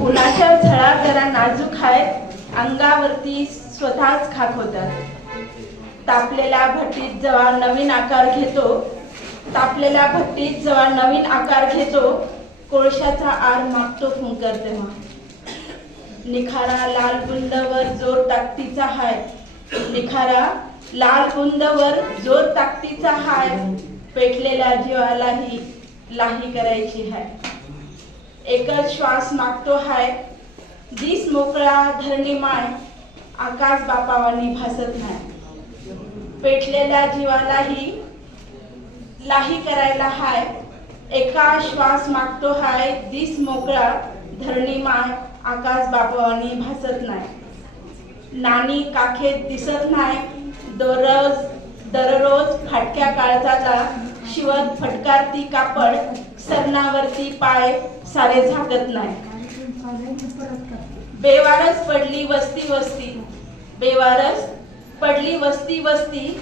उन्हाच्या झळा जरा नाजूक आहेत, अंगावरती स्वतःच खाक होतात. तापलेला भट्टीत जेव्हा नवीन आकार घेतो, तापलेल्या भट्टीत जेव्हा नवीन आकार घेतो, कोळशाचा आर मागतो फुंकर तेव्हा. निखारा लाल बुंदवर जोर ताकदीचा हाय, निखारा लाल बुंदवर जोर ताकदीचा हाय, पेटलेल्या जीवालाही लाही करायची हाय. एकच श्वास मागतो हाय, दिस मोकळा धरणी माय, आकाश बापावानी भासत नाही. पेटलेल्या जीवालाही लाही करायला हाय, एका श्वास मागतो हाय, दिस मोकळा धरणी माय, आकाश बापावानी भासत नाही. नाणी काखेत दिसत नाही, दररोज फाटक्या काळजाला शिवत फटकारती कापड, सरणावरती पाय सारे झाकत नाही. बेवारस पडली वस्ती वस्ती, बेवारस पडली वस्ती वस्ती,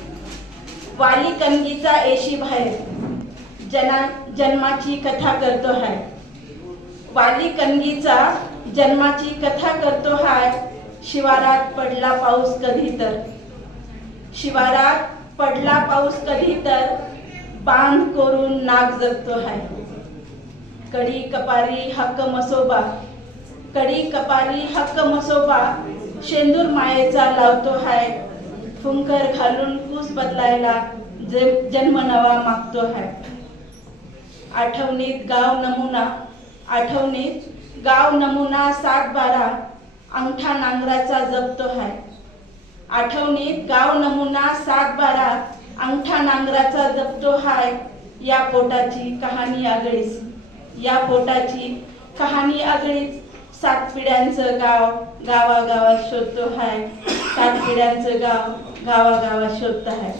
वाली कणगीचा येशी बाहेर, जन्माची कथा करतो हाय. वाली कणगीचा जन्माची कथा करतो हाय, शिवारात पडला पाऊस कधी तर, शिवारात पडला पाऊस कधी तर, बांध करून नाग जगतो हाय. कडी कपारी हक्क मसोबा, कडी कपारी हक्क मसोबा, शेंदूर मायेचा लावतो हाय, फुंकर घालून कूस बदलायला जन्म नवा मागतो हाय. आठवणीत गाव नमुना, आठवणीत गाव नमुना 7-12, अंगठा नांगराचा जपतो हाय. आठवणीत गाव नमुना 7-12, अंगठा नांगराचा जपतो हाय. या पोटाची कहाणी आगळीच, या पोटाची कहाणी आगळीच, 7 पिढ्यांचं गाव गावागावात शोधतो हाय, 7 पिढ्यांचं गाव गावागावात शोधतो हाय.